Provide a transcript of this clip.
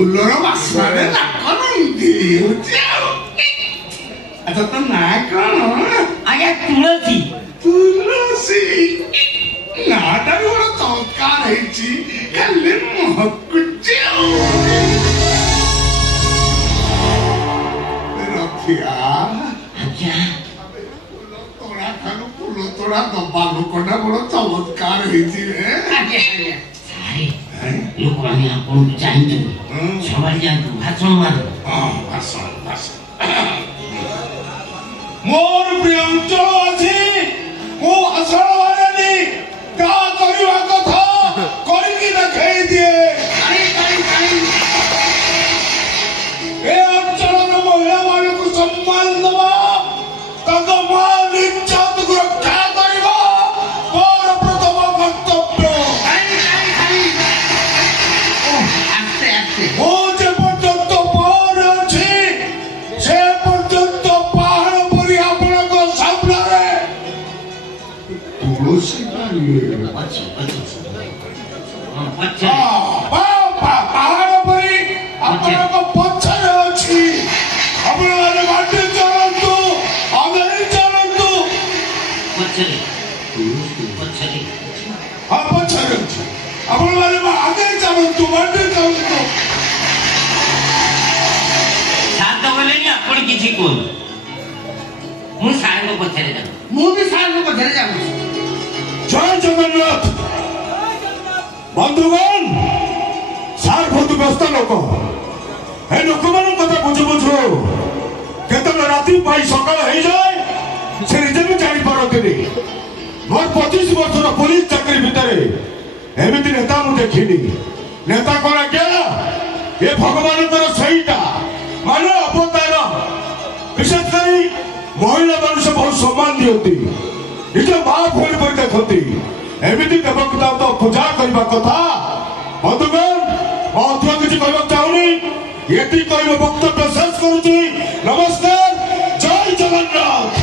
Fuller बास्नारे नाकरंदी अच्छा तो ना कौन आगे तुलसी तुलसी नाटार बड़ा चमत्कार है खाली महकुचे रखिया अच्छा तोड़ा खानु फूल तोड़ा दबा लोकटा बड़ा चमत्कार है आगे आगे सारे लोक माने आपन चाहिए सवाल जानतु भाषण मार भाषण मोर प्रियंचल अछि मो असर वाले का करिवा कथा करिकी देखाई दिए ए अंचल महिला मान को सम्मान दवा तक मान इज्जत को रक्षा करबा मोर प्रथम कर्तव्य आस्ते आस्ते ओ जे पर्यंत पार अछि से पर्यंत पहाड़ पर आपन को सामने रे तुलसी बारी अच्छा पहाड़ पर आपन को पत्थर अछि अपन वाले माटी चलंतु आगे चलंतु पछरे पछरे हां पत्थर अछि अपन वाले में आगे चलंतु माटी चलंतु सात गले नि आपण किछि कोन मु सार को पछरे जा मु भी सार को पछरे जा जय जगन्नाथ बंधुगण सार बहुत व्यस्त लोक हे लोक मान कथा बुझु बुझु केतन राति पाई सकाळ हे जाय से निजे भी जानि पारते मोर 25 वर्षर पुलिस चाकरी भितरे एमिति नेता मु देखिनी नेता कोन क्या ये भगवान कर सहीटा मानो अवतार विशेष करी महिला मनुष्य बहुत सम्मान दियती निज माँ भूल पर देखती एमिति देवकता तो पूजा करबा कथा बंधुगण अधिक किसी कहबा चाहूनी एति कहब वक्तव्य शेष करूची नमस्कार जय जगन्नाथ।